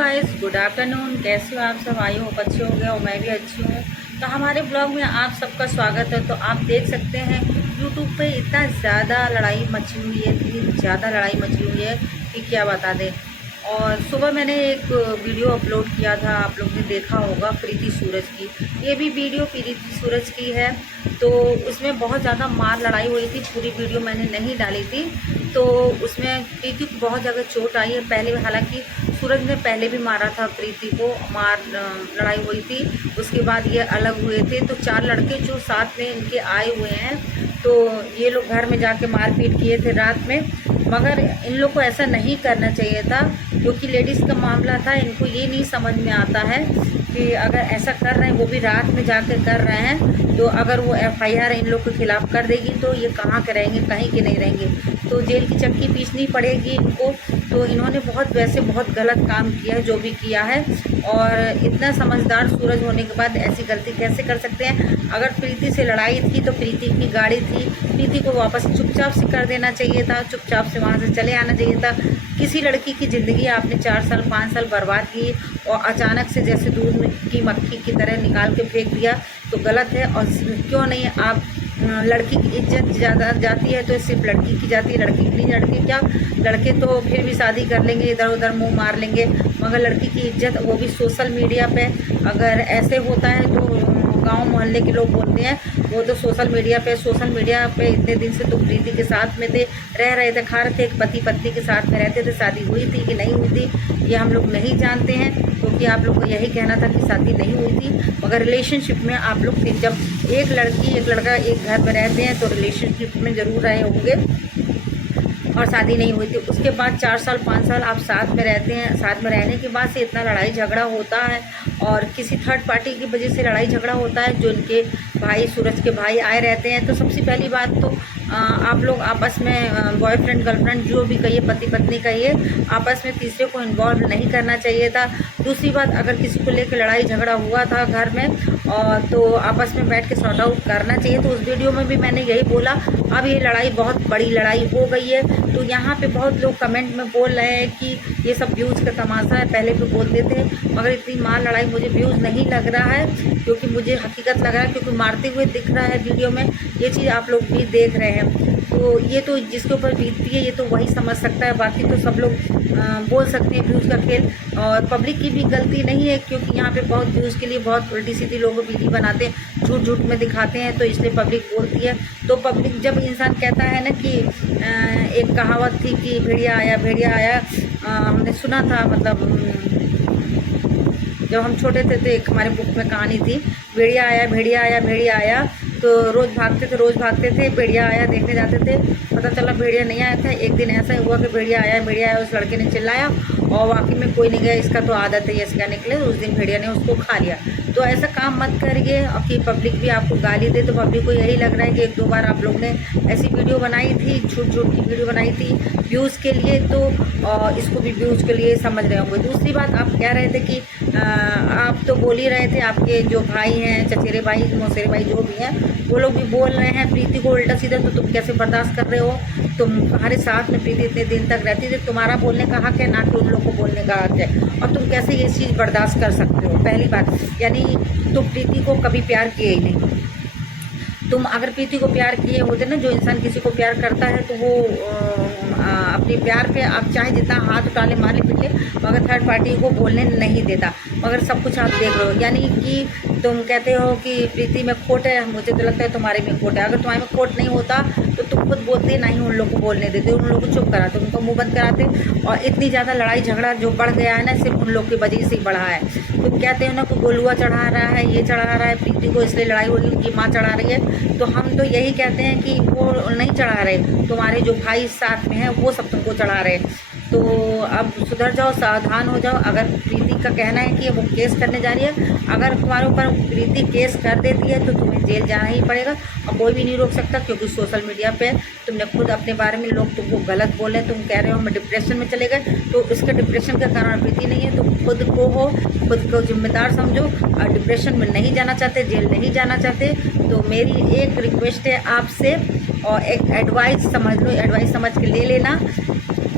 Guys, good afternoon. कैसे हो आप सब? आई होप अच्छे हो गए और मैं भी अच्छी हूँ। तो हमारे ब्लॉग में आप सबका स्वागत है। तो आप देख सकते हैं यूट्यूब पे इतना ज़्यादा लड़ाई मची हुई है, इतनी ज़्यादा लड़ाई मची हुई है कि क्या बता दें। और सुबह मैंने एक वीडियो अपलोड किया था, आप लोग ने देखा होगा, प्रीति सूरज की। ये भी वीडियो प्रीति सूरज की है। तो उसमें बहुत ज़्यादा मार लड़ाई हुई थी। पूरी वीडियो मैंने नहीं डाली थी। तो उसमें प्रीति को बहुत ज़्यादा चोट आई है। पहले हालांकि सूरज ने पहले भी मारा था प्रीति को, लड़ाई हुई थी। उसके बाद ये अलग हुए थे। तो 4 लड़के जो साथ में इनके आए हुए हैं, तो ये लोग घर में जाके मारपीट किए थे रात में। मगर इन लोग को ऐसा नहीं करना चाहिए था, क्योंकि लेडीज़ का मामला था। इनको ये नहीं समझ में आता है कि अगर ऐसा कर रहे हैं, वो भी रात में जाके कर रहे हैं, तो अगर वो FIR इन लोग के खिलाफ़ कर देगी तो ये कहाँ के रहेंगे, कहीं के नहीं रहेंगे। तो जेल की चक्की पीसनी पड़ेगी इनको। तो इन्होंने बहुत गलत काम किया है, जो भी किया है। और इतना समझदार सूरज होने के बाद ऐसी गलती कैसे कर सकते हैं। अगर प्रीति से लड़ाई थी तो प्रीति की गाड़ी थी, प्रीति को वापस चुपचाप से कर देना चाहिए था, चुपचाप से वहाँ से चले आना चाहिए था। किसी लड़की की ज़िंदगी आपने 4 साल 5 साल बर्बाद की और अचानक से जैसे दूध की मक्खी की तरह निकाल के फेंक दिया, तो गलत है। और क्यों नहीं आप, लड़की की इज्जत ज़्यादा जाती है तो सिर्फ लड़की की जाती है, लड़की की नहीं। लड़के क्या, लड़के तो फिर भी शादी कर लेंगे, इधर उधर मुंह मार लेंगे, मगर लड़की की इज्जत, वो भी सोशल मीडिया पे अगर ऐसे होता है तो गांव मोहल्ले के लोग बोलते हैं वो तो सोशल मीडिया पे इतने दिन से तो प्रीति के साथ में थे, रह रहे थे, खा रहे थे, एक पति पत्नी के साथ में रहते थे। शादी हुई थी कि नहीं हुई थी ये हम लोग नहीं जानते हैं, क्योंकि आप लोग को यही कहना था कि शादी नहीं हुई थी। मगर रिलेशनशिप में आप लोग थे। जब एक लड़की एक लड़का एक घर में रहते हैं तो रिलेशनशिप में ज़रूर रहे होंगे, और शादी नहीं हुई थी। उसके बाद 4 साल 5 साल आप साथ में रहते हैं। साथ में रहने के बाद से इतना लड़ाई झगड़ा होता है, और किसी थर्ड पार्टी की वजह से लड़ाई झगड़ा होता है, जो इनके भाई, सूरज के भाई आए रहते हैं। तो सबसे पहली बात तो आप लोग आपस में बॉयफ्रेंड गर्लफ्रेंड जो भी कहिए, पति पत्नी कहिए, आपस में तीसरे को इन्वॉल्व नहीं करना चाहिए था। दूसरी बात, अगर किसी को लेकर लड़ाई झगड़ा हुआ था घर में, और तो आपस में बैठ के सॉर्ट आउट करना चाहिए। तो उस वीडियो में भी मैंने यही बोला। अब ये लड़ाई बहुत बड़ी लड़ाई हो गई है। तो यहाँ पे बहुत लोग कमेंट में बोल रहे हैं कि ये सब व्यूज़ का तमाशा है, पहले भी बोलते थे। मगर इतनी मार लड़ाई मुझे व्यूज़ नहीं लग रहा है, क्योंकि मुझे हकीकत लग रहा है, क्योंकि मारते हुए दिख रहा है वीडियो में। ये चीज़ आप लोग भी देख रहे हैं। तो ये तो जिसके ऊपर बीतती है ये तो वही समझ सकता है, बाकी तो सब लोग बोल सकते हैं व्यूज़ का खेल। और पब्लिक की भी गलती नहीं है, क्योंकि यहाँ पे बहुत व्यूज़ के लिए बहुत उल्टी सीधी लोग वीडियो बनाते हैं, झूठ झूठ में दिखाते हैं, तो इसलिए पब्लिक बोलती है। तो पब्लिक, जब इंसान कहता है ना कि एक कहावत थी कि भेड़िया आया, हमने सुना था, मतलब जब हम छोटे थे तो एक हमारे बुक में कहानी थी, भेड़िया आया। तो रोज़ भागते थे, भेड़िया आया देखने जाते थे, पता चला भेड़िया नहीं आया था। एक दिन ऐसा हुआ कि भेड़िया आया, उस लड़के ने चिल्लाया और वाकई में कोई नहीं गया। इसका तो आदत है इसका निकले, उस दिन भेड़िया ने उसको खा लिया। तो ऐसा काम मत करिए कि पब्लिक भी आपको गाली दे। तो पब्लिक को यही लग रहा है कि 1-2 बार आप लोग ने ऐसी वीडियो बनाई थी, झूठ की वीडियो बनाई थी व्यूज़ के लिए, तो इसको भी व्यूज़ के लिए समझ रहे होंगे। दूसरी बात, आप कह रहे थे कि आप तो बोल ही रहे थे, आपके जो भाई हैं, चचेरे भाई, मौसेरे भाई जो भी हैं, वो लोग भी बोल रहे हैं प्रीति को उल्टा सीधा। तो तुम कैसे बर्दाश्त कर रहे हो? तुम्हारे साथ में प्रीति इतने दिन तक रहती थी, तुम्हारा बोलने का हक है, ना कि उन लोग को बोलने का हक है। और तुम कैसे ये चीज़ बर्दाश्त कर सकते हो? पहली बात, यानी तुम प्रीति को कभी प्यार किए ही नहीं। तुम अगर प्रीति को प्यार किए होते ना, जो इंसान किसी को प्यार करता है तो वो अपने प्यार पे आप चाहे जितना हाथ उठा ले, मार ले, पीट ले, मगर थर्ड पार्टी को बोलने नहीं देता। मगर सब कुछ आप देख रहे हो। यानी कि तुम कहते हो कि प्रीति में खोट है, मुझे तो लगता है तुम्हारे में खोट है। अगर तुम्हारे में खोट नहीं होता तो तुम खुद बोलते, ना ही उन लोग को बोलने देते, उन लोग को चुप कराते, उनको मुँह बंद कराते। और इतनी ज़्यादा लड़ाई झगड़ा जो बढ़ गया है ना, सिर्फ उन लोग की वजह से ही बढ़ा है। तुम कहते हो ना कि गोलुआ चढ़ा रहा है, ये चढ़ा रहा है प्रीति को, इसलिए लड़ाई होगी, उनकी माँ चढ़ा रही है। तो हम तो यही कहते हैं कि वो नहीं चढ़ा रहे, तुम्हारे जो भाई साथ में हैं वो सब तुमको चढ़ा रहे। तो अब सुधर जाओ, सावधान हो जाओ। अगर प्रीति का कहना है कि वो केस करने जा रही है, अगर तुम्हारे ऊपर प्रीति केस कर देती है तो तुम्हें जेल जाना ही पड़ेगा, और कोई भी नहीं रोक सकता। क्योंकि सोशल मीडिया पे तुमने खुद अपने बारे में लोग तुमको गलत बोले, तुम कह रहे हो हम डिप्रेशन में चले गए, तो इसका डिप्रेशन का कारण प्रीति नहीं है। तुम खुद को हो, खुद को जिम्मेदार समझो। और डिप्रेशन में नहीं जाना चाहते, जेल नहीं जाना चाहते, तो मेरी एक रिक्वेस्ट है आपसे, और एक एडवाइस समझ लो, एडवाइस समझ के ले लेना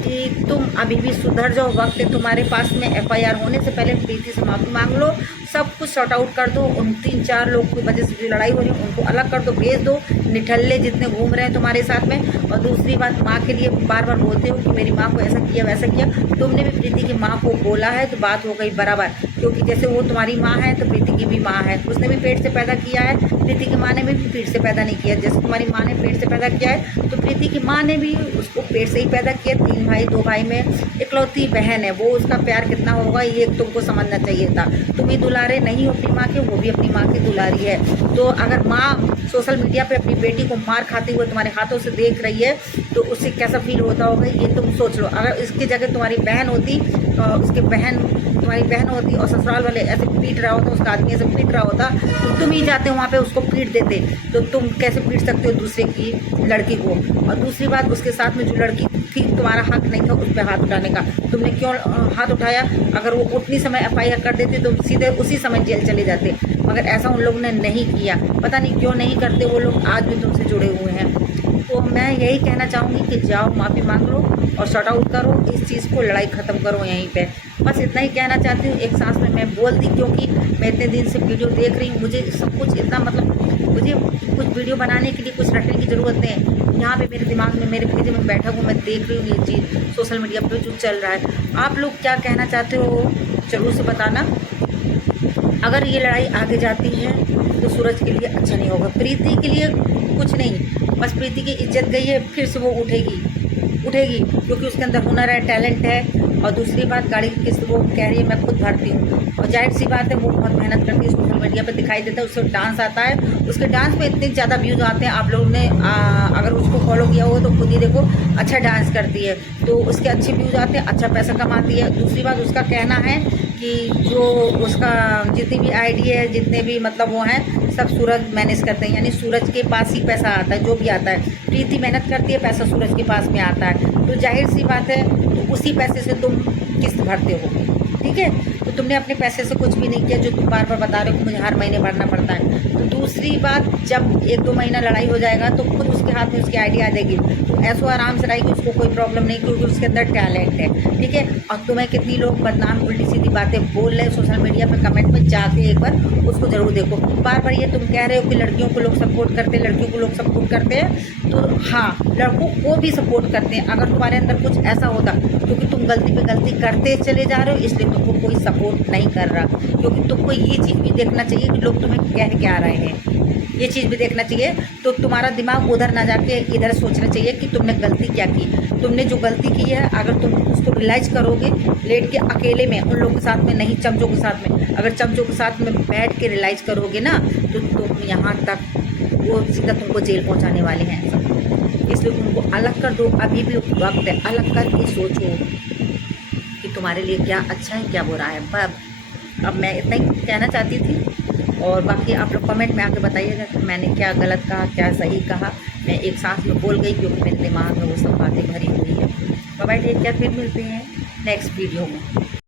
कि कि तुम अभी भी सुधर जाओ, वक्त है तुम्हारे पास में। FIR होने से पहले प्रीति से माफ़ी मांग लो, सब कुछ सॉर्ट आउट कर दो। उन 3-4 लोग की वजह से जो लड़ाई हो रही है उनको अलग कर दो, भेज दो, निठल्ले जितने घूम रहे हैं तुम्हारे साथ में। और दूसरी बात, माँ के लिए बार बार बोलते हो कि मेरी माँ को ऐसा किया वैसा किया, तुमने भी प्रीति की माँ को बोला है तो बात हो गई बराबर। क्योंकि जैसे वो तुम्हारी माँ है तो प्रीति की भी माँ है, उसने भी पेट से पैदा किया है, प्रीति की माँ ने भी पेट से पैदा नहीं किया। जैसे तुम्हारी माँ ने पेट से पैदा किया है तो प्रीति की माँ ने भी उसको पेट से ही पैदा किया। 3 भाई 2 भाई में इकलौती बहन है, वो उसका प्यार कितना होगा ये तुमको समझना चाहिए था। तुम ही दुलारे नहीं हो अपनी माँ के, वो भी अपनी माँ की दुलारी है। तो अगर माँ सोशल मीडिया पे अपनी बेटी को मार खाते हुए तुम्हारे हाथों से देख रही है तो उससे कैसा फील होता होगा ये तुम सोच लो। अगर इसकी जगह तुम्हारी बहन होती, तुम्हारी बहन होती और ससुराल वाले ऐसे पीट रहा होता, उसका आदमी ऐसे पीट रहा होता तो तुम ही जाते वहाँ पे उसको पीट देते। तो तुम कैसे पीट सकते हो दूसरे की लड़की को? और दूसरी बात, उसके साथ में जो लड़की थी तुम्हारा हक नहीं था उस पर हाथ उठाने का, तुमने क्यों हाथ उठाया? अगर वो उतनी समय FIR कर देते तो सीधे उसी समय जेल चले जाते, मगर ऐसा उन लोगों ने नहीं किया। पता नहीं क्यों नहीं करते, वो लोग आज भी तुमसे जुड़े हुए हैं। तो मैं यही कहना चाहूँगी कि जाओ माफ़ी मांग लो और सॉर्ट आउट करो इस चीज़ को, लड़ाई ख़त्म करो यहीं पे। बस इतना ही कहना चाहती हूँ। एक सांस में मैं बोल दी, क्योंकि मैं इतने दिन से वीडियो देख रही हूँ, मुझे सब कुछ इतना मतलब मुझे कुछ वीडियो बनाने के लिए कुछ रटने की ज़रूरत नहीं है। यहाँ पे मेरे दिमाग में, मेरे भेजे में बैठा हूँ, मैं देख रही हूँ ये चीज़ सोशल मीडिया पर जो चल रहा है। आप लोग क्या कहना चाहते हो ज़रूर से बताना। अगर ये लड़ाई आगे जाती है तो सूरज के लिए अच्छा नहीं होगा, प्रीति के लिए कुछ नहीं, बस प्रीति की इज्जत गई है, फिर से वो उठेगी क्योंकि उसके अंदर हुनर है, टैलेंट है। और दूसरी बात, गाड़ी की किस्त वो कह रही है मैं खुद भरती हूँ, और जाहिर सी बात है वो बहुत मेहनत करती है, सोशल मीडिया पे दिखाई देता है, उससे डांस आता है, उसके डांस पे इतने ज़्यादा व्यूज़ आते हैं। आप लोगों ने अगर उसको फॉलो किया हो तो खुद ही देखो, अच्छा डांस करती है तो उसके अच्छे व्यूज़ आते हैं, अच्छा पैसा कमाती है। दूसरी बात, उसका कहना है कि जो उसका जितनी भी ID है, जितने भी मतलब वो हैं, सब सूरज मैनेज करते हैं, यानी सूरज के पास ही पैसा आता है, जो भी आता है। प्रीति मेहनत करती है, पैसा सूरज के पास में आता है, तो जाहिर सी बात है तो उसी पैसे से तुम किस्त भरते हो, ठीक है। तो तुमने अपने पैसे से कुछ भी नहीं किया, जो तुम बार बार बता रहे हो कि मुझे हर महीने भरना पड़ता है। तो दूसरी बात, जब 1-2 महीना लड़ाई हो जाएगा तो खुद उसके हाथ में उसकी ID आ जाएगी, तो ऐसो आराम से रहेगी, उसको कोई प्रॉब्लम नहीं, क्योंकि उसके अंदर टैलेंट है, ठीक है। और तुम्हें कितनी लोग बदनाम उल्टी सीधी बातें बोल रहे हैं सोशल मीडिया पे, कमेंट में जाके एक बार उसको ज़रूर देखो। बार बार ये तुम कह रहे हो कि लड़कियों को लोग सपोर्ट करते हैं, लड़कियों को लोग सपोर्ट करते हैं, तो हाँ, लड़कों को भी सपोर्ट करते हैं। अगर तुम्हारे अंदर कुछ ऐसा होता, क्योंकि तुम गलती पे गलती करते चले जा रहे हो, इसलिए तुमको कोई सपोर्ट नहीं कर रहा। क्योंकि तुमको ये चीज़ भी देखना चाहिए कि लोग तुम्हें कह क्या रहे हैं, ये चीज़ भी देखना चाहिए। तो तुम्हारा दिमाग उधर ना जाके इधर सोचना चाहिए कि तुमने गलती क्या की। तुमने जो गलती की है, अगर तुम उसको रियलाइज़ करोगे लेट के अकेले में, उन लोगों के साथ में नहीं, चमचों के साथ में, अगर चमचों के साथ में बैठ के रियलाइज़ करोगे ना, तो तुम यहाँ तक वो सीधा तुमको जेल पहुँचाने वाले हैं सब। इसलिए उनको अलग कर दो, अभी भी वक्त है, अलग करके सोचो कि तुम्हारे लिए क्या अच्छा है क्या बुरा है। पर अब मैं इतना ही कहना चाहती थी, और बाकी आप लोग कमेंट में आके बताइएगा कि मैंने क्या गलत कहा, क्या सही कहा। मैं एक सांस में बोल गई क्योंकि मेरे दिमाग में वो सब बातें भरी हुई है। बाय बाय, टेक केयर, फिर मिलते हैं नेक्स्ट वीडियो में।